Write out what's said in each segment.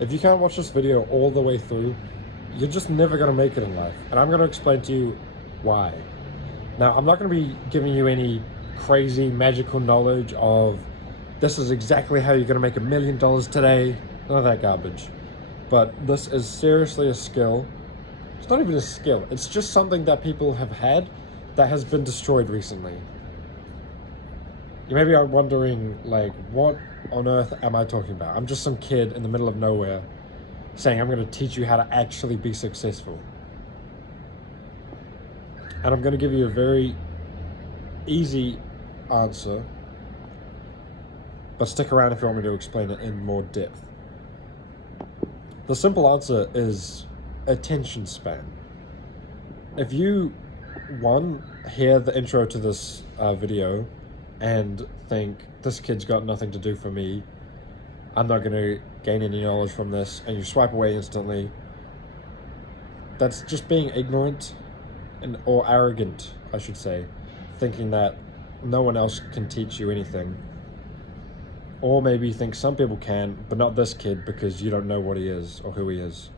If you can't watch this video all the way through, you're just never going to make it in life. And I'm going to explain to you why. Now, I'm not going to be giving you any crazy magical knowledge of this is exactly how you're going to make $1 million today. None of that garbage. But this is seriously a skill. It's not even a skill. It's just something that people have had that has been destroyed recently. You maybe are wondering, like, what on earth am I talking about? I'm just some kid in the middle of nowhere saying I'm going to teach you how to actually be successful. And I'm going to give you a very easy answer, but stick around if you want me to explain it in more depth. The simple answer is attention span. If you, one, hear the intro to this video and think, this kid's got nothing to do for me, I'm not going to gain any knowledge from this, and you swipe away instantly, that's just being ignorant or arrogant, I should say, thinking that no one else can teach you anything. Or maybe you think some people can, but not this kid, because you don't know what he is or who he is.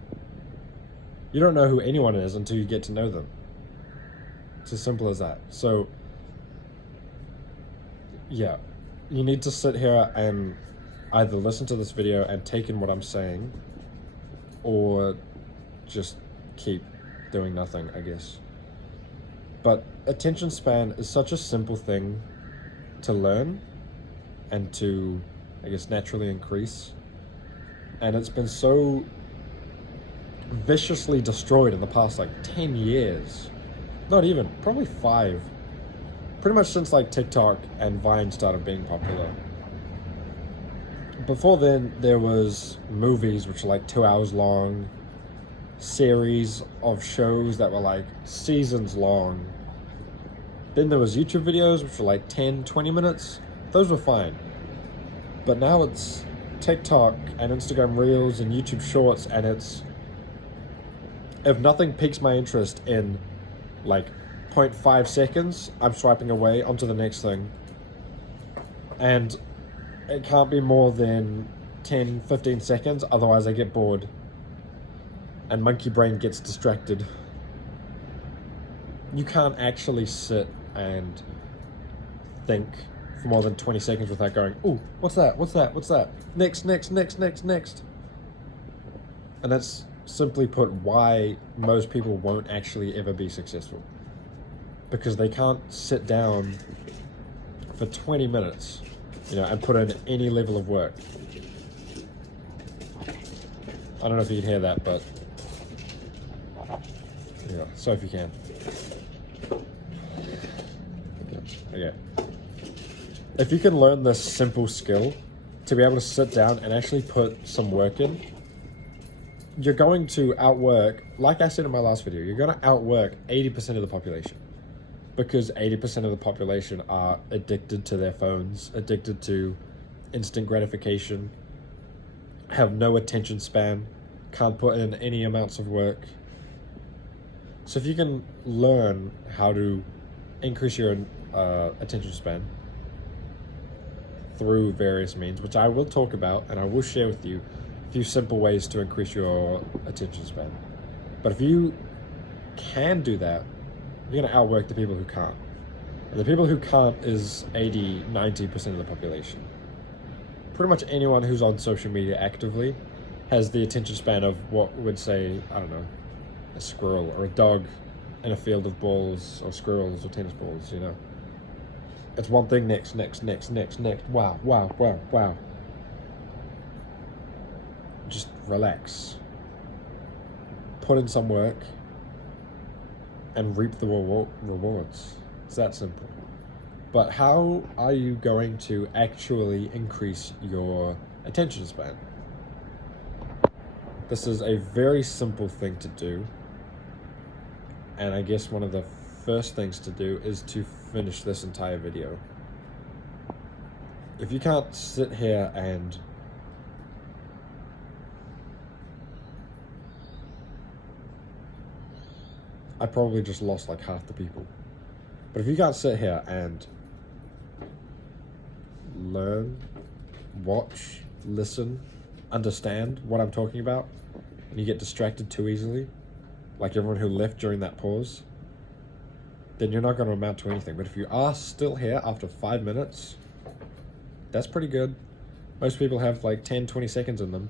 You don't know who anyone is until you get to know them. It's as simple as that. So, yeah, you need to sit here and either listen to this video and take in what I'm saying, or just keep doing nothing, I guess. But attention span is such a simple thing to learn and to, I guess, naturally increase. And it's been so viciously destroyed in the past, like, 10 years. Not even, probably 5. Pretty much since, like, TikTok and Vine started being popular. Before then, there was movies which were like 2 hours long, series of shows that were like seasons long. Then there was YouTube videos which were like 10, 20 minutes. Those were fine. But now it's TikTok and Instagram Reels and YouTube Shorts, and it's, if nothing piques my interest in like 0.5 seconds, I'm swiping away onto the next thing. And it can't be more than 10, 15 seconds, otherwise I get bored. And monkey brain gets distracted. You can't actually sit and think for more than 20 seconds without going, ooh, what's that, what's that, what's that? Next, next, next, next, next. And that's simply put why most people won't actually ever be successful. Because they can't sit down for 20 minutes, and put in any level of work. I don't know if you can hear that, but yeah, so if you can. Okay. If you can learn this simple skill to be able to sit down and actually put some work in, you're going to outwork, like I said in my last video, you're going to outwork 80% of the population. Because 80% of the population are addicted to their phones, addicted to instant gratification, have no attention span, can't put in any amounts of work. So if you can learn how to increase your attention span through various means, which I will talk about, and I will share with you a few simple ways to increase your attention span. But if you can do that, you're going to outwork the people who can't. And the people who can't is 80, 90% of the population. Pretty much anyone who's on social media actively has the attention span of what would say, I don't know, a squirrel or a dog in a field of balls or squirrels or tennis balls, It's one thing, next, next, next, next, next. Wow, wow, wow, wow. Just relax. Put in some work and reap the rewards. It's that simple. But how are you going to actually increase your attention span? This is a very simple thing to do. And I guess one of the first things to do is to finish this entire video. If you can't sit here and I probably just lost like half the people. But if you can't sit here and learn, watch, listen, understand what I'm talking about and you get distracted too easily, like everyone who left during that pause, then you're not going to amount to anything. But if you are still here after 5 minutes, that's pretty good. Most people have like 10, 20 seconds in them,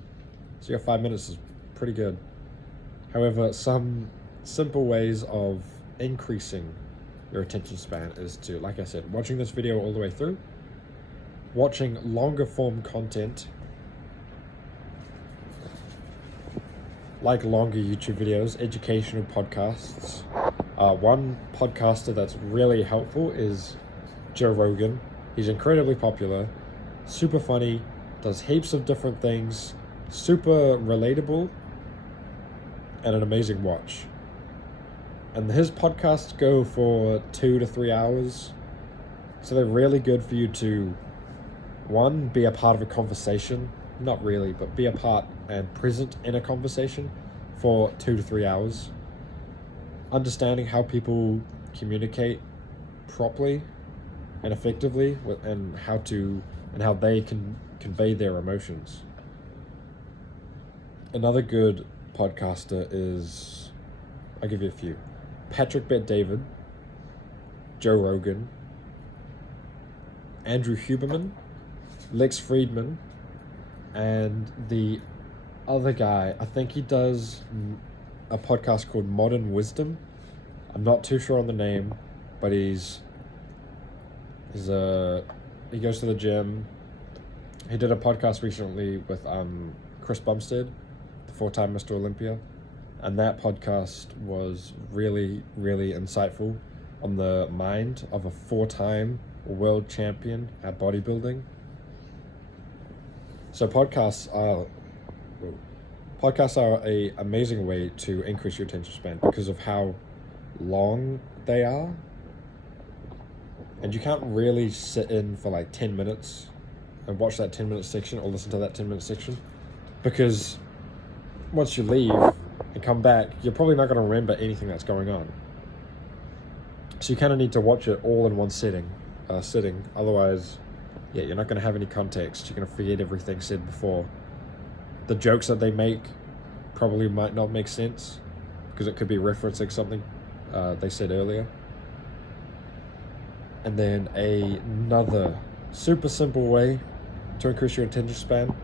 so your 5 minutes is pretty good. However, some simple ways of increasing your attention span is to, like I said, watching this video all the way through, watching longer form content, like longer YouTube videos, educational podcasts. One podcaster that's really helpful is Joe Rogan. He's incredibly popular, super funny, does heaps of different things, super relatable, and an amazing watch. And his podcasts go for 2 to 3 hours, so they're really good for you to, one, be a part of a conversation, not really, but be a part and present in a conversation for 2 to 3 hours. Understanding how people communicate properly and effectively, and how they can convey their emotions. Another good podcaster is, I'll give you a few: Patrick Bet-David, Joe Rogan, Andrew Huberman, Lex Friedman, and the other guy, I think he does a podcast called Modern Wisdom. I'm not too sure on the name, but he goes to the gym. He did a podcast recently with Chris Bumstead, the 4-time Mr. Olympia, and that podcast was really, really insightful on the mind of a 4-time world champion at bodybuilding. So podcasts are an amazing way to increase your attention span because of how long they are. And you can't really sit in for like 10 minutes and watch that 10-minute section or listen to that 10-minute section, because once you leave and come back, you're probably not going to remember anything that's going on. So you kind of need to watch it all in one sitting. Otherwise, you're not going to have any context. You're going to forget everything said before. The jokes that they make probably might not make sense because it could be referencing something they said earlier. And then another super simple way to increase your attention span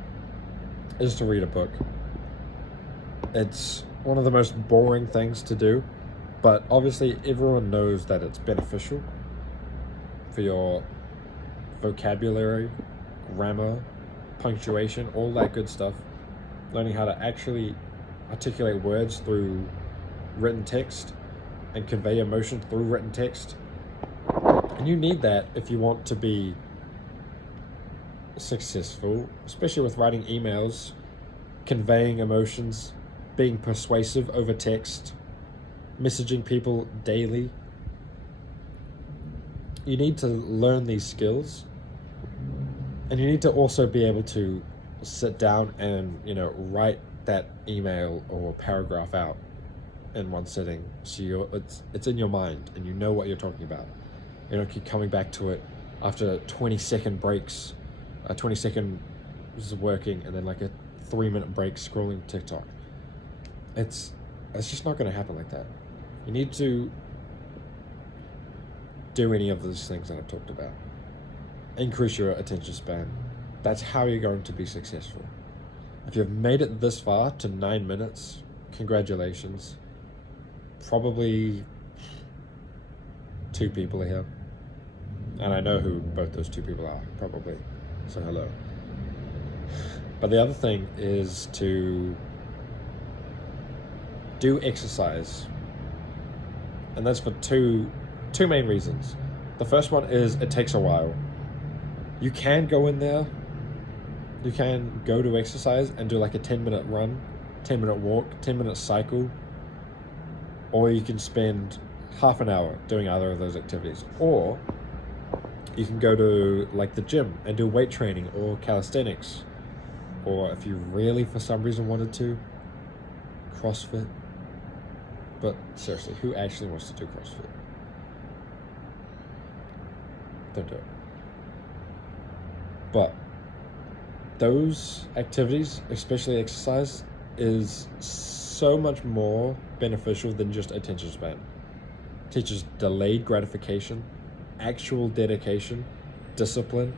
is to read a book. It's one of the most boring things to do, but obviously everyone knows that it's beneficial for your vocabulary, grammar, punctuation, all that good stuff. Learning how to actually articulate words through written text and convey emotion through written text. And you need that if you want to be successful, especially with writing emails, conveying emotions, being persuasive over text, messaging people daily. You need to learn these skills, and you need to also be able to sit down and, write that email or paragraph out in one sitting, so it's in your mind and you know what you're talking about. You don't keep coming back to it after 20-second breaks, 20 seconds of working, and then like a 3-minute break scrolling TikTok. It's just not going to happen like that. You need to do any of those things that I've talked about. Increase your attention span. That's how you're going to be successful. If you've made it this far to 9 minutes, congratulations. Probably 2 people are here. And I know who both those 2 people are, probably. So hello. But the other thing is to do exercise. And that's for two main reasons. The first one is it takes a while. You can go in there, you can go to exercise and do like a 10-minute run, 10-minute walk, 10-minute cycle, or you can spend half an hour doing either of those activities. Or you can go to like the gym and do weight training or calisthenics, or if you really for some reason wanted to, CrossFit. But seriously, who actually wants to do CrossFit? Don't do it. But those activities, especially exercise, is so much more beneficial than just attention span. It teaches delayed gratification, actual dedication, discipline,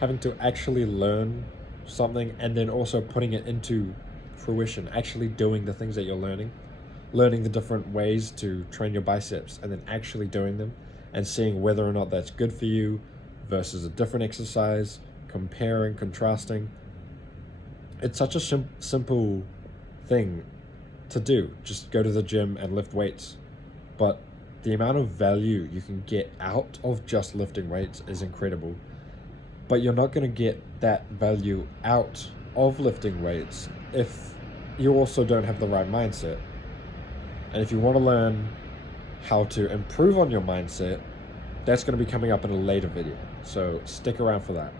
having to actually learn something and then also putting it into fruition, actually doing the things that you're learning the different ways to train your biceps and then actually doing them and seeing whether or not that's good for you versus a different exercise, comparing, contrasting. It's such a simple thing to do. Just go to the gym and lift weights. But the amount of value you can get out of just lifting weights is incredible. But you're not going to get that value out of lifting weights if you also don't have the right mindset. And if you want to learn how to improve on your mindset, that's going to be coming up in a later video. So stick around for that.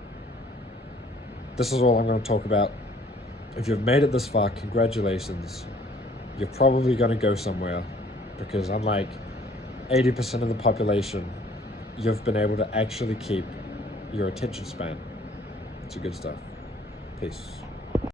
This is all I'm going to talk about. If you've made it this far, congratulations. You're probably going to go somewhere because unlike 80% of the population, you've been able to actually keep your attention span. It's a good stuff. Peace.